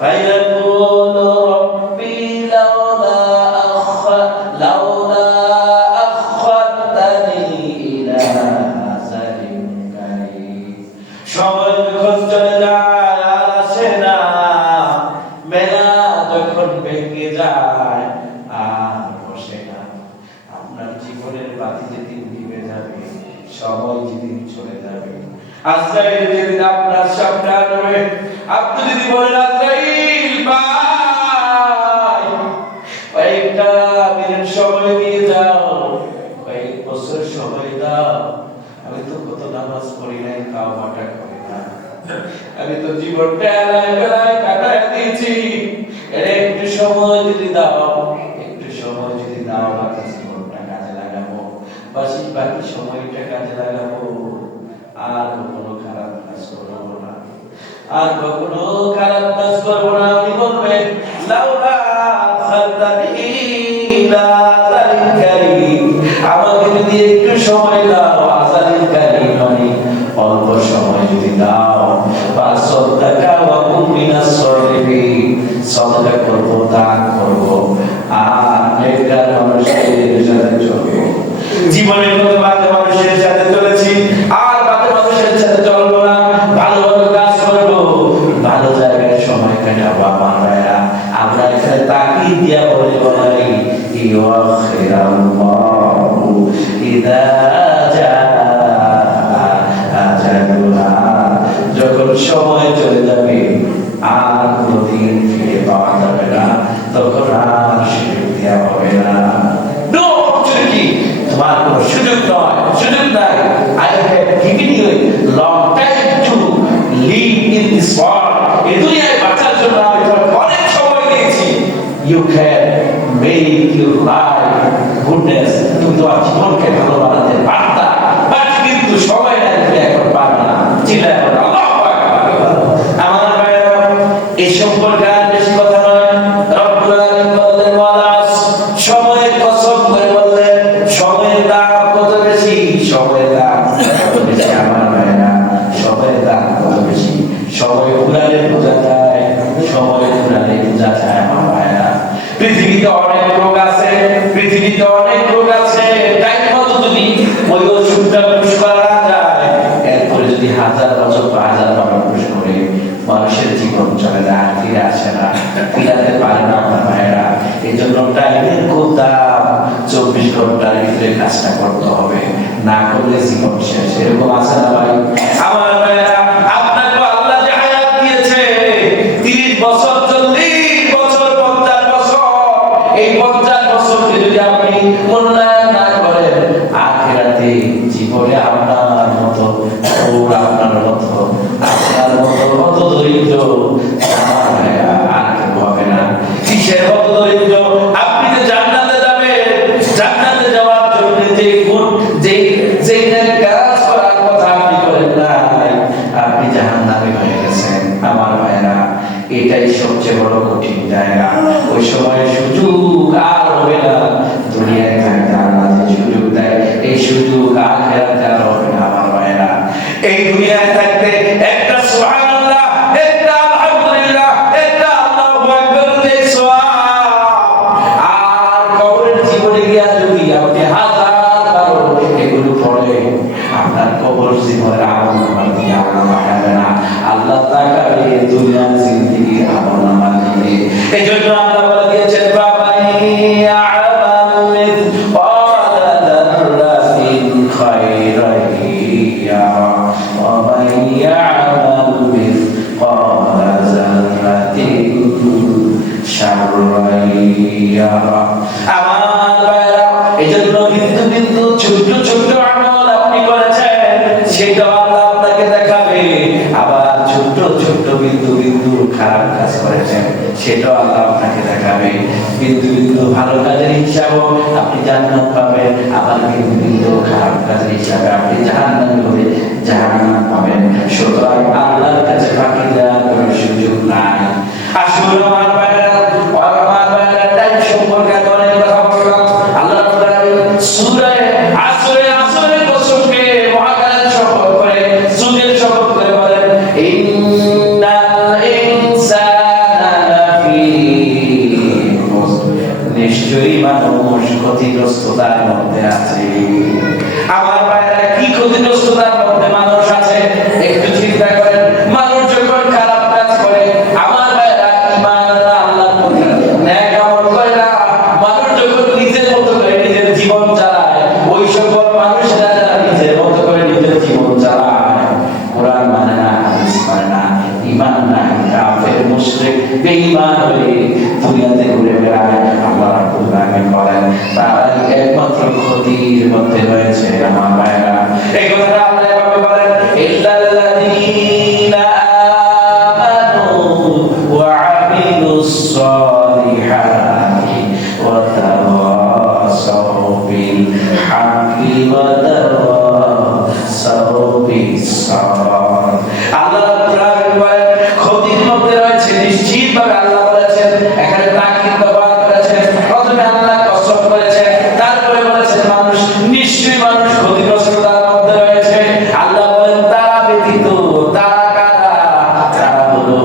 فيقول ربي لولا أخرتني إلى أجل قريب সময় যখন চলে যায় আর আসে না, বেলা যখন ভেঙে যায় আর বসে না, আপনার জীবনের বাতি যেদিন নিভে যাবে, সময় যেদিন চলে যাবে, আজরাইল যেদিন আপনার সামনে আসবে, আপনি যদি বলেন আজরাইল ভাই কয়েকটা মিনিট সময় দিয়ে যাও, কয়েক বছর সময় দাও, আমি তো কত নামাজ পড়ি নাই, খাওয়াটা করি না, আমি তো জীবনটা এলাই কাটায় দিয়েছি, এর একটু সময় যদি দাও, একটু সময় যদি দাও, বাকি জীবনটা কাজে লাগাবো, বাকি সময়টা কাজে লাগাবো, আর কখনো খারাপ কাজ করবো না, আর কখনো খারাপ কাজ করবো না। আমি বলবেন লাউলা খাতানি ইলা আযালিন কারীম, আমাকে যদি একটু সময় দাও, আযালিন কারীম মানে অল্প সময় যদি দাও, ফাসাদাকা ওয়া কুন মিনাস সালিহিন, সাদকা করব, দান করব, আর নেককার মানুষের সাথে চলবো। জীবনে কত বাজে মানুষের সাথে চলেছি, আর বাজে মানুষের সাথে চলবো না, ভালো ভালো কাজ করবো, ভালো জায়গায় সময় কাটাবো। আমার ভাইরা, আমরা এখানে তাকিয়ে দিয়া বলে বলাই ইউআখিরাল্লাহু ইযা জাআ আজালুহা, যখন সময় চলে যাবে আর কোনদিন ফিরে পাওয়া যাবে না, তখন আর সুযোগ দেওয়া হবে না। নো অপরচুনিটি, তোমার কোনো সুযোগ নয়, সুযোগ নাই। I have given you a long time to live in this world. এই দুনিয়ায় বাঁচার জন্য আমি তোমাকে অনেক সময় দিয়েছি। You can make your life goodness, তুমি তোমার জীবনকে ভালো বানাতে পারতা, বাট কিন্তু সময় নাই, তুমি এখন পারবে না। চিল্লায় বলো আল্লাহু আকবার। আমার ভাইরা, এই সম্পর্কে আর বেশি কথা নয়। রব্বুল আলামিন বললেন ওয়ালাস, সময়ের কসম করে বললেন সময়ের দাম কত বেশি, সময়ের দাম কত বেশি। আমার ভাইরা, সময়ের দাম কত বেশি, সময় ফুরালে বোঝা যায়, সময় ফুরালে বোঝা যায়। আমার ভাইরা, পৃথিবীতে অনেক রোগ আছে, পৃথিবীতে অনেক রোগ আছে, টাইম মতো যদি ওই ওষুধটা পুশ করা না যায়, এরপরে যদি 1000 বছর বা 1000 বার পুশ করে মানুষের জীবন চলে যায়, ফিরে আসে না, ফিরাতে পারে না। আমার ভাইরা, এই জন্য টাইমের খুব দাম, 24 ঘন্টার ভিতরে কাজটা করতে হবে, না করলে জীবন শেষ। এরকম আছে না ভাই? আমার ভাইরা, আপনাকে আল্লাহ যে হায়াত দিয়েছে 30 বছর, 40 বছর, 50 বছর, এই 50 বছরকে যদি আপনি মূল্যায়ন না করেন, আখিরাতে জীবনে আপনার মতো আপনার মতো কত দরিদ্র আমার ভাইয়া আর কেউ হবে না। কিসের কত দরিদ্র? আপনি যে জান্নাতে যাবেন, জান্নাতে যাওয়ার জন্য যে কাজ করার কথা আপনি করেন নাই, আপনি জাহান্নামে হয়ে গেছেন। আমার ভাইরা, এটাই সবচেয়ে বড় কঠিন জায়গা। ওই সময় সুযোগ আর হবে না। দুনিয়ায় থাকতে আল্লাহ যে সুযোগ দেয়, এই সুযোগ আখিরাতে আর হবে না। আমার ভাইরা, এই দুনিয়ায় থাকতে একটা সুবহানাল্লাহ, একটা আলহামদুলিল্লাহ, একটা আল্লাহু আকবার যে সওয়াব, আর কবরের জীবনে গিয়া যদি আপনি 1000 বার এগুলো পড়ে, আপনার কবর জীবনের আমল দিয়ে আল্লাহ পাঠাবে না। আল্লাহ তাআলা এই দুনিয়ার জিন্দেগি আমল নামা দিবে। এজন্য আল্লাহ বলে দিয়েছেন বাবাই আ'মাল মিসকালা যাররাতিন খায়রান ইয়ারা ওয়া মান ইয়া'মাল মিসকালা যাররাতিন শাররান ইয়ারা। আমার ভাইরা, এজন্য বিন্দু ছোট ছোট আমল আপনি করেছেন, সেটা আল্লাহ আপনাকে দেখাবে। আবার ছোট ছোট বিন্দু খারাপ কাজ করেছেন, সেটা আল্লাহ আপনাকে দেখাবে। বিন্দু ভালো কাজের হিসাবে আপনি জান্নাত পাবেন, আবার বিন্দু খারাপ কাজের হিসাবে আপনি জাহান্নাম পাবেন। সুতরাং আল্লাহর কাছে ফাঁকি দেওয়ার কোনো সুযোগ নাই। আসলে আমার ভাইরা, টাইম সম্পর্কে অনেক কথা বললাম। আল্লাহ রাব্বুল আলামিন সূরা আসরের কসমকে মহাকালের শপথ করে, যুগের শপথ করে বলেন ইন্নাল ইনসানা নাই, কাফের মুশরিক বেঈমান হয়ে দুনিয়াতে ঘুরে বেড়ায়, আল্লাহ রাব্বুল আলামিন বলেন তারা একমাত্র ক্ষতির মধ্যে রয়েছে আমার ভাইরা। এই কথাটা আল্লাহ এভাবে বলেন, ইল্লাল্লাযীনা আমানু ওয়া আমিলুস সালিহাতি ওয়া তাওয়াসাউ বিল হাক্কি ওয়া তাওয়াসাউ বিস সাবর। আল্লাহ রাব্বুল আলামিন বলেন ক্ষতির মধ্যে রয়েছে, নিশ্চিতভাবে আল্লাহ বলেছেন, এখানে তাকিদ ব্যবহার করেছেন, প্রথমে আল্লাহ কসম করেছেন, তারপরে বলেছেন মানুষ, নিশ্চয়ই মানুষ ক্ষতিগ্রস্ততার মধ্যে রয়েছে। আল্লাহ বলেন তারা ব্যতীত, তারা কারা? তারা হলো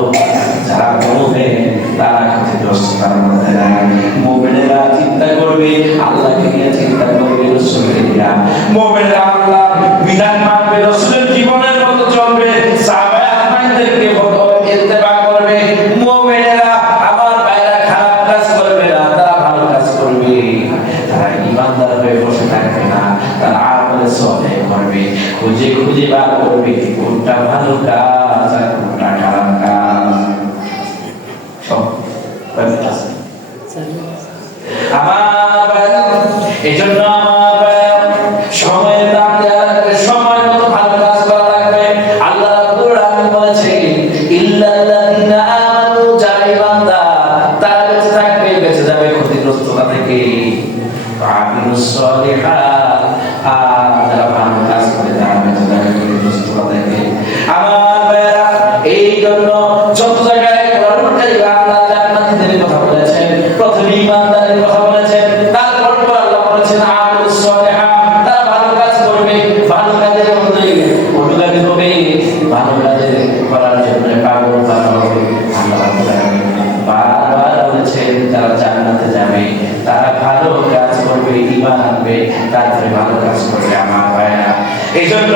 যারা মুমিন, তারা ক্ষতিগ্রস্ততার মধ্যে নাই। মুমিনেরা চিন্তা করবে আল্লাহকে নিয়ে, চিন্তা করবে রাসূলকে নিয়ে। মুমিনেরা আল্লাহ বিধান মানবে, রাসূলের জীবনের মতো চলবে, সাহাবায়ে আজমাইনদেরকে ইত্তেবা করবে। মুমিনেরা আমার ভাইরা খারাপ কাজ করবে না, তারা ভালো কাজ করবে। তারা ইমানদার হয়ে বসে থাকবে না, তারা আমলে সালেহ করবে, খুঁজে খুঁজে বার করবে কোনটা ভালো কাজ আর কোনটা খারাপ কাজ। সব আমার ভাইরা, এজন্য আমার ভাইরা সময়ের দাম দেওয়া লাগবে, সময় মতো ভালো কাজ করা লাগবে। আল্লাহ রাব্বুল আলামিন বলেছেন ইল্লাল্লাযীনা আমানু, যারা ঈমানদার তারা বেঁচে থাকবে, বেঁচে যাবে ক্ষতিগ্রস্ততা থেকে। আমিলুস সালিহাত, আর যারা ভালো কাজ করে তারা বেঁচে যাবে ক্ষতিগ্রস্ততা থেকে। আমার ভাইরা, এই জন্য যত জায়গায় কোরআনুল কারীম আল্লাহ জান্নাতীদের কথা বলেছেন, প্রথমে ঈমানদারের কথা বলেছেন, তারপর আল্লাহ বলেছেন আমিলুস সালিহাত, তারা ভালো কাজ করবে, ভালো কাজের মধ্যে অনুগামী হবে, ভালো কাজের করার জন্য পাগল হবে। আল্লাহ রাব্বুল আলামিন বারবার বলেছেন তারা জান্নাতে যাবে, তারা ভালো কাজ করবে, ঈমান আনবে, তারপরে ভালো কাজ করবে আমার ভাইরা। এই জন্য